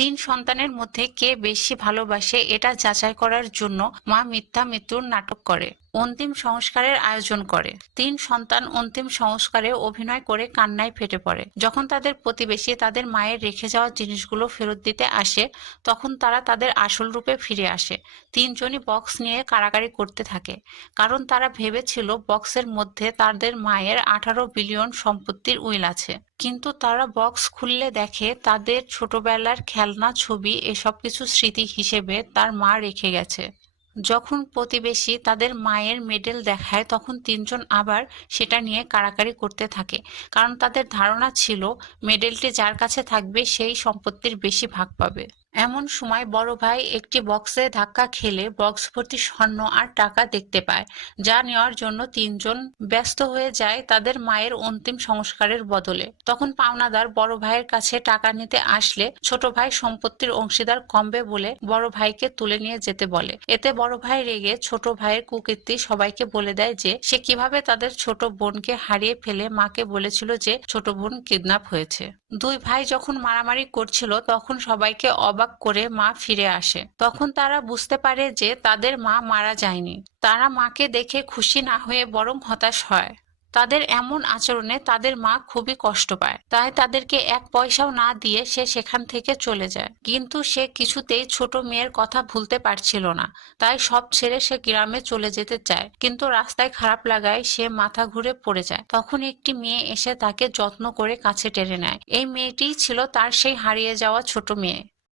তিন সন্তানের মধ্যে কে বেশি ভালোবাসে এটা যাচাই করার জন্য মা মিথ্যা মৃত্যুর নাটক করে, অন্তিম সংস্কারের আয়োজন করে। তিন সন্তান অন্তিম সংস্কারে অভিনয় করে কান্নায় ফেটে পড়ে। যখন তাদের প্রতিবেশী তাদের মায়ের রেখে যাওয়া জিনিসগুলো ফেরত দিতে আসে, তখন তারা তাদের আসল রূপে ফিরে আসে। তিনজনই বক্স নিয়ে কাড়াকাড়ি করতে থাকে, কারণ তারা ভেবেছিল বক্সের মধ্যে তাদের মায়ের 18 বিলিয়ন সম্পত্তির উইল আছে। কিন্তু তারা বক্স খুললে দেখে তাদের ছোটবেলার খেলনা, ছবি, এসব কিছু স্মৃতি হিসেবে তার মা রেখে গেছে। যখন প্রতিবেশী তাদের মায়ের মেডেল দেখায়, তখন তিনজন আবার সেটা নিয়ে কাড়াকাড়ি করতে থাকে, কারণ তাদের ধারণা ছিল মেডেলটি যার কাছে থাকবে সেই সম্পত্তির বেশি ভাগ পাবে। এমন সময় বড় ভাই একটি বক্সে ধাক্কা খেলে বক্স ভর্তি স্বর্ণ আর টাকা দেখতে পায়, যা নেওয়ার জন্য তিনজন ব্যস্ত হয়ে যায় তাদের মায়ের অন্তিম সংস্কারের বদলে। তখন পাওনাদার বড় ভাইয়ের কাছে টাকা নিতে আসলে ছোট ভাই সম্পত্তির অংশীদার কমবে বলে বড় ভাইকে তুলে নিয়ে যেতে বলে। এতে বড় ভাই রেগে ছোট ভাইয়ের কুকীর্তি সবাইকে বলে দেয় যে সে কিভাবে তাদের ছোট বোনকে হারিয়ে ফেলে মাকে বলেছিল যে ছোট বোন কিডন্যাপ হয়েছে। দুই ভাই যখন মারামারি করছিল, তখন সবাইকে অবাক করে মা ফিরে আসে। তখন তারা বুঝতে পারে যে তাদের মা মারা যায়নি। তারা মাকে দেখে খুশি না হয়ে বরং হতাশ হয়। তাদের এমন আচরণে তাদের মা খুবই কষ্ট পায়, তাই তাদেরকে এক পয়সাও না দিয়ে সে সেখান থেকে চলে যায়। কিন্তু সে কিছুতেই ছোট মেয়ের কথা ভুলতে পারছিল না, তাই সব ছেড়ে সে গ্রামে চলে যেতে চায়। কিন্তু রাস্তায় খারাপ লাগায় সে মাথা ঘুরে পড়ে যায়। তখন একটি মেয়ে এসে তাকে যত্ন করে কাছে টেনে নেয়। এই মেয়েটিই ছিল তার সেই হারিয়ে যাওয়া ছোট মেয়ে।